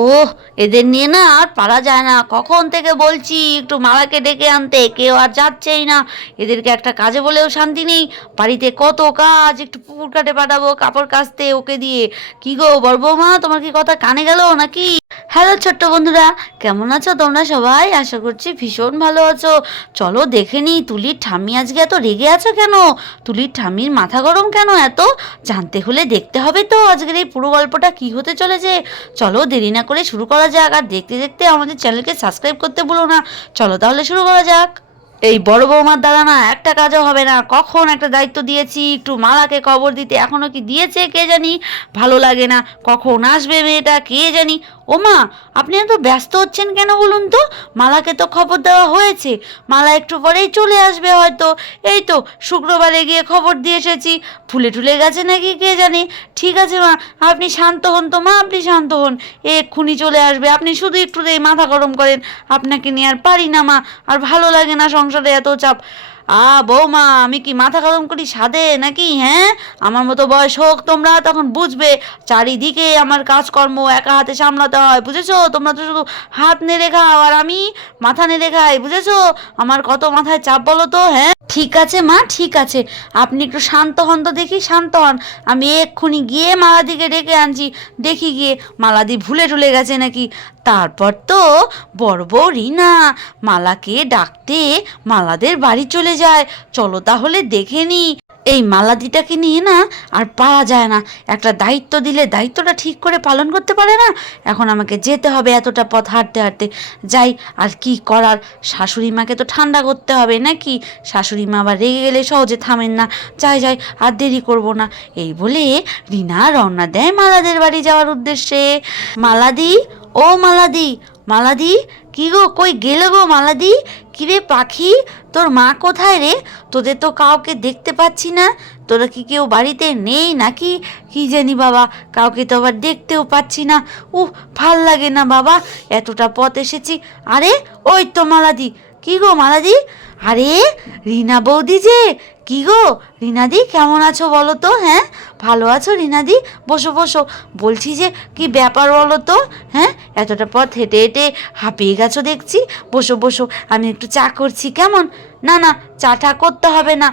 ওহ, এদের নিয়ে না আর পারা যায় না। কখন থেকে বলছি একটু মালাকে ডেকে আনতে, কেউ আর যাচ্ছেই না। এদেরকে একটা কাজে বলেও শান্তি নেই। বাড়িতে কত কাজ, একটু পুকুর কাটে পাঠাবো, কাপড় কাচতে ওকে দিয়ে। কি গো বড় বৌমা, তোমার কি কথা কানে গেল নাকি? হ্যালো ছোট্ট বন্ধুরা, কেমন আছো তোমরা সবাই? আশা করছি ভীষণ ভালো আছো। চলো দেখে নি তুলির ঠাম্মি আজকে এত রেগে আছো কেন? তুলির ঠাম্মির মাথা গরম কেন এত? জানতে হলে দেখতে হবে তো আজকের এই পুরো গল্পটা কি হতে চলেছে। চলো দেরি না করে শুরু করা যাক, আর দেখতে দেখতে আমাদের চ্যানেলকে সাবস্ক্রাইব করতে ভুলো না। চলো তাহলে শুরু করা যাক। এই বড় বৌমার দ্বারা না একটা কাজও হবে না। কখন একটা দায়িত্ব দিয়েছি একটু মালাকে খবর দিতে, এখনো কি দিয়েছে কে জানি। ভালো লাগে না। কখন আসবে মেয়েটা কে জানি। ও মা, আপনি এত ব্যস্ত হচ্ছেন কেন বলুন তো? মালাকে তো খবর দেওয়া হয়েছে, মালা একটু পরেই চলে আসবে হয়তো। এই তো শুক্রবারে গিয়ে খবর দিয়ে এসেছি। ভুলে টুলে গেছে নাকি কে জানে। ঠিক আছে মা, আপনি শান্ত হন তো মা, আপনি শান্ত হন। এক্ষুনি চলে আসবে। আপনি শুধু একটু মাথা গরম করেন। আপনাকে নিয়ে আর পারি না মা, আর ভালো লাগে না সংসারে এত চাপ। বৌমা, আমি কি মাথা গরম করি সাধে নাকি? হ্যাঁ, আমার মতো বয়স হোক তোমরা, তখন বুঝবে। চারিদিকে আমার কাজকর্ম একা হাতে সামলাতে হয়, বুঝেছো? তোমরা তো শুধু হাত নেড়ে খাও আর আমি মাথা নেড়ে খাই, বুঝেছো? আমার কত মাথায় চাপ বলো তো। হ্যাঁ ঠিক আছে মা, ঠিক আছে। আপনি একটু শান্ত হন তো দেখি, শান্ত হন। আমি এক্ষুনি গিয়ে মালাদিকে ডেকে আনছি। দেখি গিয়ে মালাদি ভুলে টুলে গেছে নাকি। তারপর তো বড় বউ রিনা মালাকে ডাকতে মালাদের বাড়ি চলে যায়। চলো তাহলে দেখে নি। এই মালাদিটাকে নিয়ে না আর পারা যায় না। একটা দায়িত্ব দিলে দায়িত্বটা ঠিক করে পালন করতে পারে না। এখন আমাকে যেতে হবে এতটা পথ হাঁটতে হাঁটতে। যাই, আর কি করার। শাশুড়ি মাকে তো ঠান্ডা করতে হবে নাকি। শাশুড়ি মা আবার রেগে গেলে সহজে থামেন না। যাই যাই, আর দেরি করব না। এই বলে রিনা রওনা দেয় মালাদের বাড়ি যাওয়ার উদ্দেশ্যে। মালাদি, ও মালাদি, মালাদি, কি গো কই গেলে গো মালাদি? কিরে পাখি, তোর মা কোথায় রে? তোদের তো কাউকে দেখতে পাচ্ছি না। তোরা কি কেউ বাড়িতে নেই নাকি? কি জানি বাবা, কাউকে তো আবার দেখতেও পাচ্ছি না। ভাল লাগে না বাবা, এতটা পথ এসেছি। আরে ওই তো মালাদি। কি গো মালাদি? আরে রিনা বৌদি যে। কি গো রিনাদি, কেমন আছো বলো তো? হ্যাঁ ভালো আছো রিনাদি? বসো বসো। বলছি যে কি ব্যাপার বলো তো? হ্যাঁ এতটা পথ হেঁটে হেঁটে হাঁপিয়ে গেছো দেখছি। বসো বসো, আমি একটু চা করছি কেমন? না না, চাটা করতে হবে না।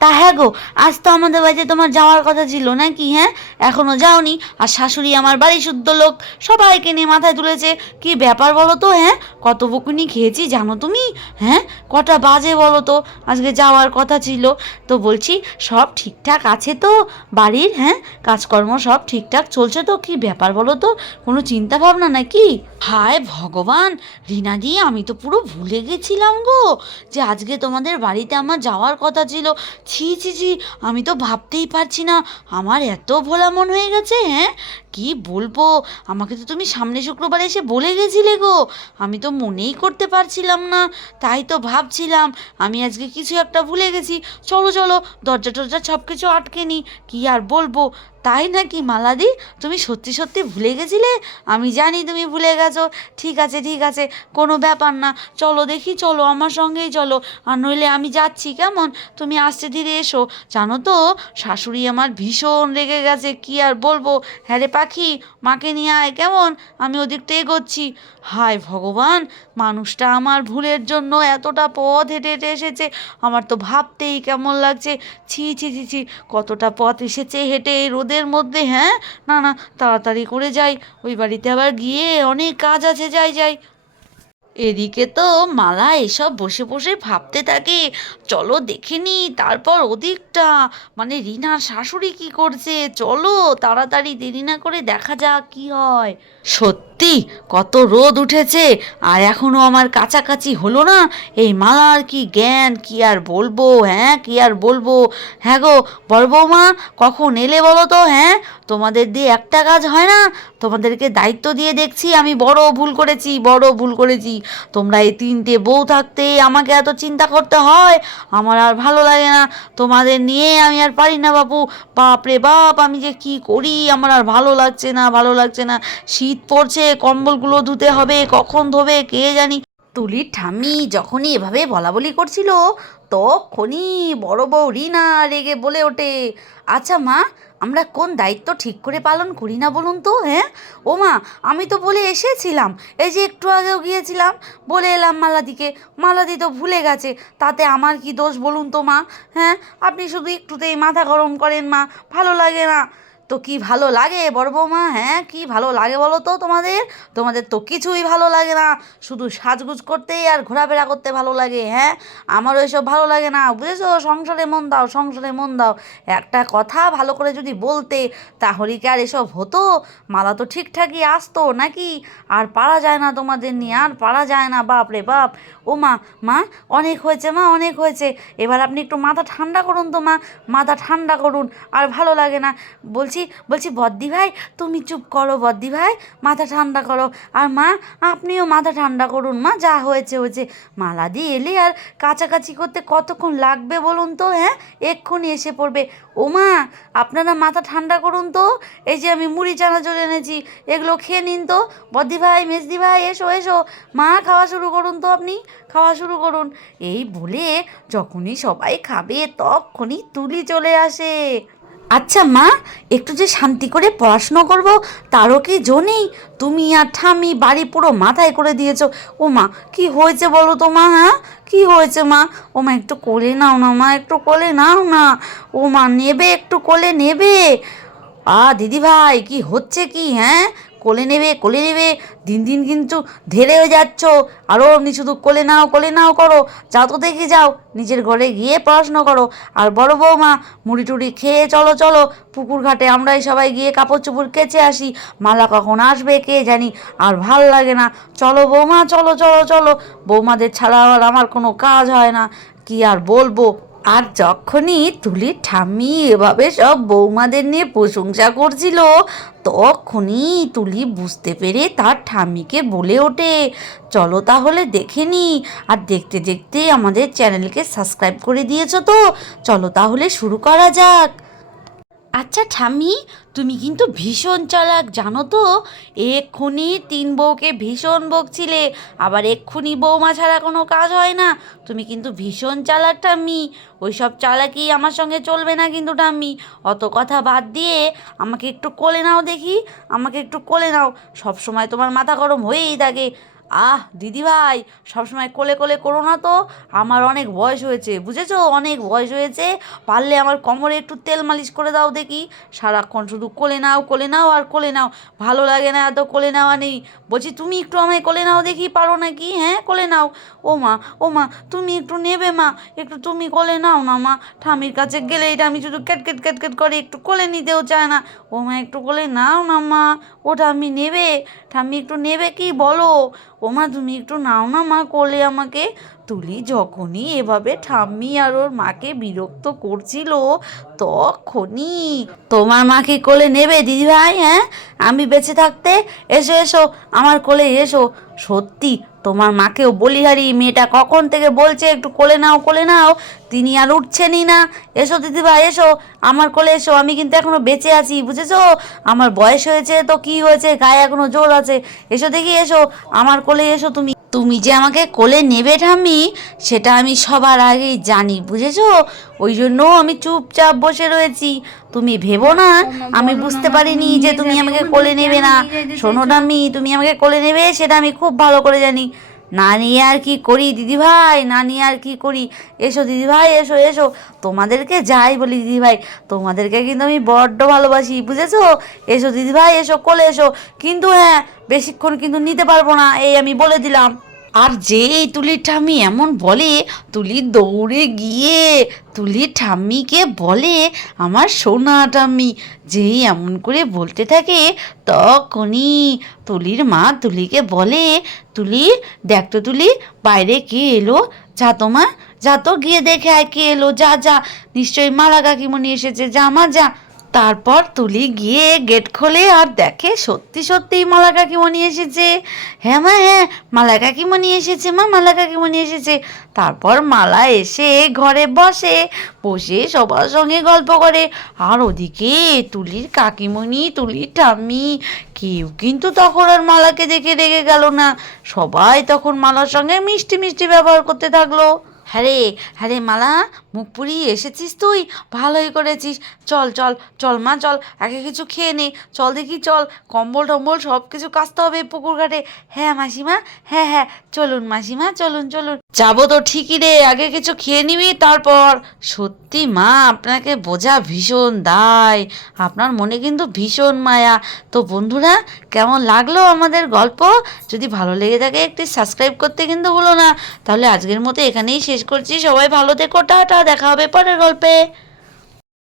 তা হ্যাঁ গো, আজ তো আমাদের বাড়িতে তোমার যাওয়ার কথা ছিল নাকি? হ্যাঁ এখনো যাওনি। আর শাশুড়ি আমার বাড়ি শুদ্ধ লোক, সবাইকে নিয়ে মাথায় তুলেছে। কি ব্যাপার বলো তো? হ্যাঁ কত বকুনি খেয়েছি জানো তুমি? হ্যাঁ কটা বাজে বলো তো? আজকে যাওয়ার কথা ছিল। তো বলছি সব ঠিকঠাক আছে তো বাড়ির? হ্যাঁ কাজকর্ম সব ঠিকঠাক চলছে তো? কি ব্যাপার বলো তো? কোনো চিন্তা ভাবনা নাকি? হায় ভগবান, রিনাদি আমি তো পুরো ভুলে গেছিলাম গো যে আজকে তোমাদের বাড়িতে আমার যাওয়ার কথা ছিল। ছি ছি ছি, আমি তো ভাবতেই পারছি না আমার এত ভোলা মন হয়ে গেছে। হ্যাঁ কি বলবো, আমাকে তো তুমি সামনে শুক্রবার এসে বলে গেছিলে গো। আমি তো মনেই করতে পারছিলাম না। তাই তো ভাবছিলাম আমি আজকে কিছু একটা ভুলে গেছি। চলো চলো, দরজা টরজা সব কিছু আটকে নি। কি আর বলবো। তাই নাকি মালাদি, তুমি সত্যি সত্যি ভুলে গেছিলে? আমি জানি তুমি ভুলে গেছো। ঠিক আছে ঠিক আছে, কোনো ব্যাপার না। চলো দেখি, চলো আমার সঙ্গেই চলো। আর নইলে আমি যাচ্ছি কেমন? তুমি আস্তে ধীরে এসো। জানো তো শাশুড়ি আমার ভীষণ রেগে গেছে, কি আর বলবো। হ্যাঁ রে পাখি, মাকে নিয়ে আয় কেমন? আমি ওদিকটা এগোচ্ছি। হায় ভগবান, মানুষটা আমার ভুলের জন্য এতটা পথ হেঁটে হেঁটে এসেছে। আমার তো ভাবতেই কেমন লাগছে। ছি ছি ছি ছি, কতটা পথ এসেছে হেঁটে এই রোদের মধ্যে। হ্যাঁ না না, তাড়াতাড়ি করে যাই, ওই বাড়িতে আবার গিয়ে অনেক কাজ আছে। যাই যাই। এদিকে তো মালা এসব বসে বসে ভাবতে থাকে। চলো দেখে নি তারপর ওদিকটা, মানে রিনার শাশুড়ি কি করছে। চলো তাড়াতাড়ি দেরি না করে দেখা যাক কি হয়। সত্যি কত রোদ উঠেছে, আর এখনো আমার কাছাকাছি হলো না। এই মালার কি জ্ঞান, কি আর বলবো। হ্যাঁ কি আর বলবো। হ্যাঁ গো বড় বৌমা, কখন এলে বলো তো? হ্যাঁ তোমাদের দিয়ে একটা কাজ হয় না। তোমাদেরকে দায়িত্ব দিয়ে দেখছি আমি বড় ভুল করেছি, বড় ভুল করেছি। তোমরা এই তিনটে বউ থাকতে আমাকে এত চিন্তা করতে হয়, আমার আর ভালো লাগে না। তোমাদের নিয়ে আমি আর পারি না বাপু। বাপ রে বাপ, আমি যে কি করি আমার আর ভালো লাগছে না, ভালো লাগছে না। শীত পড়ছে, কম্বলগুলো ধুতে হবে, কখন ধোবে কে জানি। তুলির ঠাম্মি যখনই এভাবে বলা বলি করছিল, তখনই বড় বউ রিনা রেগে বলে ওঠে, আচ্ছা মা, আমরা কোন দায়িত্ব ঠিক করে পালন করি না বলুন তো? হ্যাঁ ও মা, আমি তো বলে এসেছিলাম, এই যে একটু আগেও গিয়েছিলাম, বলে এলাম মালাদিকে, মালাদি তো ভুলে গেছে, তাতে আমার কি দোষ বলুন তো মা? হ্যাঁ, আপনি শুধু একটুতেই মাথা গরম করেন মা, ভালো লাগে না তো? কি ভালো লাগে বড় বৌমা? হ্যাঁ, কি ভালো লাগে বলো তো তোমাদের? তোমাদের তো কিছুই ভালো লাগে না, শুধু সাজগুজ করতে আর ঘোরাফেরা করতে ভালো লাগে। হ্যাঁ, আমারও এসব ভালো লাগে না, বুঝেছো? সংসারে মন দাও, সংসারে মন দাও। একটা কথা ভালো করে যদি বলতে, তাহলে কি আর এসব হতো? মালা তো ঠিকঠাকই আসতো নাকি? আর পারা যায় না তোমাদের নিয়ে, আর পারা যায় না, বাপ রে বাপ। ও মা, মা অনেক হয়েছে মা, অনেক হয়েছে, এবার আপনি একটু মাথা ঠান্ডা করুন তো মা, মাথা ঠান্ডা করুন। আর ভালো লাগে না। বলছি বলছি বদ্দি ভাই, তুমি চুপ করো বদ্দি ভাই, মাথা ঠান্ডা করো। আর মা, আপনিও মাথা ঠান্ডা করুন মা, যা হয়েছে হয়েছে। মালাদি এলে আর কাছাকাছি করতে কতক্ষণ লাগবে বলুন তো? হ্যাঁ, এক্ষুনি এসে পড়বে। ও মা, আপনারা মাথা ঠান্ডা করুন তো, এই যে আমি মুড়ি চানাচুর এনেছি, এগুলো খেয়ে নিন তো। বদ্দি ভাই, মেজদি ভাই, এসো এসো, মা খাওয়া শুরু করুন তো, আপনি খাওয়া শুরু করুন। এই বলে যখনই সবাই খাবে তখনই তুলি চলে আসে। আচ্ছা মা, একটু যে শান্তি করে পড়াশুনো করব তারও কি জো নেই? তুমি আর ঠাম্মি বাড়ি পুরো মাথায় করে দিয়েছো। ও মা, কি হয়েছে বলো তো মা? হ্যাঁ, কি হয়েছে মা? ও মা, একটু কোলে নাও না মা, একটু কোলে নাও না। ও মা, নেবে, একটু কোলে নেবে? দিদি ভাই, কি হচ্ছে কি? হ্যাঁ, কোলে নেবে, কোলে নেবে, দিন দিন কিন্তু ধেরে হয়ে যাচ্ছ। আরও আপনি শুধু কোলে নাও, কোলে নাও করো। যাও তো দেখি, যাও নিজের ঘরে গিয়ে পড়াশুনো করো। আর বড় বৌমা, মুড়ি টুড়ি খেয়ে চলো চলো, পুকুর ঘাটে আমরাই সবাই গিয়ে কাপড় চোপড় কেচে আসি। মালা কখন আসবে কে জানি, আর ভাল লাগে না। চলো বৌমা, চলো চলো চলো, বৌমাদের ছাড়া আর আমার কোনো কাজ হয় না, কি আর বলবো। আর যখনই তুলির ঠাম্মি এভাবে সব বৌমাদের নিয়ে প্রশংসা করছিল, তখনই তুলি বুঝতে পেরে তার ঠাম্মিকে বলে ওঠে, চলো তাহলে দেখে নি। আর দেখতে দেখতে আমাদের চ্যানেলকে সাবস্ক্রাইব করে দিয়েছো তো, চলো তাহলে শুরু করা যাক। আচ্ছা ঠাম্মি, তুমি কিন্তু ভীষণ চালাক জানো তো। এক্ষুনি তিন বউকে ভীষণ বকছিলে, আবার এক্ষুনি বৌমা ছাড়া কোনো কাজ হয় না। তুমি কিন্তু ভীষণ চালাক ঠাম্মি, ওই সব চালাকি আমার সঙ্গে চলবে না কিন্তু ঠাম্মি। অত কথা বাদ দিয়ে আমাকে একটু কোলে নাও দেখি, আমাকে একটু কোলে নাও। সব সময় তোমার মাথা গরম হয়েই থাকে। দিদিভাই, সবসময় কোলে কোলে করো না তো, আমার অনেক বয়স হয়েছে, বুঝেছো? অনেক বয়স হয়েছে, পারলে আমার কোমরে একটু তেল মালিশ করে দাও দেখি। সারাক্ষণ শুধু কোলে নাও, কোলে নাও আর কোলে নাও, ভালো লাগে না এত কোলে নেওয়া নেই। বলছি তুমি একটু আমায় কোলে নাও দেখি, পারো নাকি? হ্যাঁ, কোলে নাও। ও মা, ও মা, তুমি একটু নেবে মা, একটু তুমি কোলে নাও না মা। ঠামির কাছে গেলে এটা আমি শুধু ক্যাটকেট ক্যাটকেট করে, একটু কোলে নিতেও চায় না। ও মা, একটু কোলে নাও না মা। ও ঠাম্মি নেবে, ঠাম্মি একটু নেবে কি বলো? ও মা, তুমি একটু নাও না মা কোলে আমাকে। তুলি যখনই এভাবে ঠাম্মি আর ওর মাকে বিরক্ত করছিল, তখনই, তোমার মাকে কোলে নেবে দিদিভাই? হ্যাঁ, আমি বেঁচে থাকতে? এসো এসো, আমার কোলে এসো। সত্যি তোমার মাকেও বলিহারি, মেয়েটা কখন থেকে বলছে একটু কোলে নাও, কোলে নাও, তিনি আর উঠছেনই না। এসো দিদিভাই, এসো আমার কোলে এসো, আমি কিন্তু এখনো বেঁচে আছি, বুঝেছো? আমার বয়স হয়েছে তো কি হয়েছে, গায়ে এখনো জোর আছে। এসো দেখি, এসো আমার কোলে এসো। তুমি তুমি যে আমাকে কোলে নেবে ঠাম্মি, সেটা আমি সবার আগেই জানি, বুঝেছো? ওই জন্য আমি চুপচাপ বসে রয়েছি। তুমি ভেবো না আমি বুঝতে পারিনি যে তুমি আমাকে কোলে নেবে না। শোনো ঠাম্মি, তুমি আমাকে কোলে নেবে সেটা আমি খুব ভালো করে জানি। না নিয়ে আর কি করি দিদিভাই, না নিয়ে আর কি করি? এসো দিদিভাই, এসো এসো, তোমাদেরকে যাই বলি দিদিভাই, তোমাদেরকে কিন্তু আমি বড্ড ভালোবাসি, বুঝেছো? এসো দিদিভাই, এসো কোলে এসো। কিন্তু হ্যাঁ, বেশিক্ষণ কিন্তু নিতে পারবো না, এই আমি বলে দিলাম। আর যেই তুলির ঠাম্মি এমন বলে, তুলি দৌড়ে গিয়ে তুলির ঠাম্মিকে বলে, আমার সোনা ঠাম্মি। যেই এমন করে বলতে থাকে, তখনই তুলির মা তুলিকে বলে, তুলি দেখ তো তুলি, বাইরে কে এলো? যা তো মা, যা তো গিয়ে দেখে আয় কে এলো, যা যা, নিশ্চয়ই মালা কাকিমণি এসেছে, যা মা যা। তারপর তুলি গিয়ে গেট খোলে আর দেখে সত্যি সত্যিই মালা কাকিমণি এসেছে। হ্যাঁ মা, হ্যাঁ, মালা কাকিমণি এসেছে মা, মালা কাকিমণি এসেছে। তারপর মালা এসে ঘরে বসে, বসে সবার সঙ্গে গল্প করে। আর ওদিকে তুলির কাকিমণি, তুলির ঠাম্মি, কেউ কিন্তু তখন আর মালাকে দেখে রেগে গেল না। সবাই তখন মালার সঙ্গে মিষ্টি মিষ্টি ব্যবহার করতে থাকলো। হ্যাঁ রে মালা, মুখ পুড়িয়ে এসেছিস তুই, ভালোই করেছিস। চল চল চল মা, চল আগে কিছু খেয়ে নে, চল দেখি চল, কম্বল টম্বল সব কিছু কাচতে হবে পুকুর ঘাটে। হ্যাঁ মাসিমা, হ্যাঁ চলুন মাসিমা, চলুন চলুন। যাবো তো ঠিকই রে, আগে কিছু খেয়ে নিবি তারপর। সত্যি মা, আপনাকে বোঝা ভীষণ দায়, আপনার মনে কিন্তু ভীষণ মায়া। তো বন্ধুরা, কেমন লাগলো আমাদের গল্প? যদি ভালো লেগে থাকে একটি সাবস্ক্রাইব করতে কিন্তু ভুলো না। তাহলে আজকের মতো এখানেই শেষ করছি। সবাই ভালো থেকো, টাটা, দেখা হবে পরের গল্পে।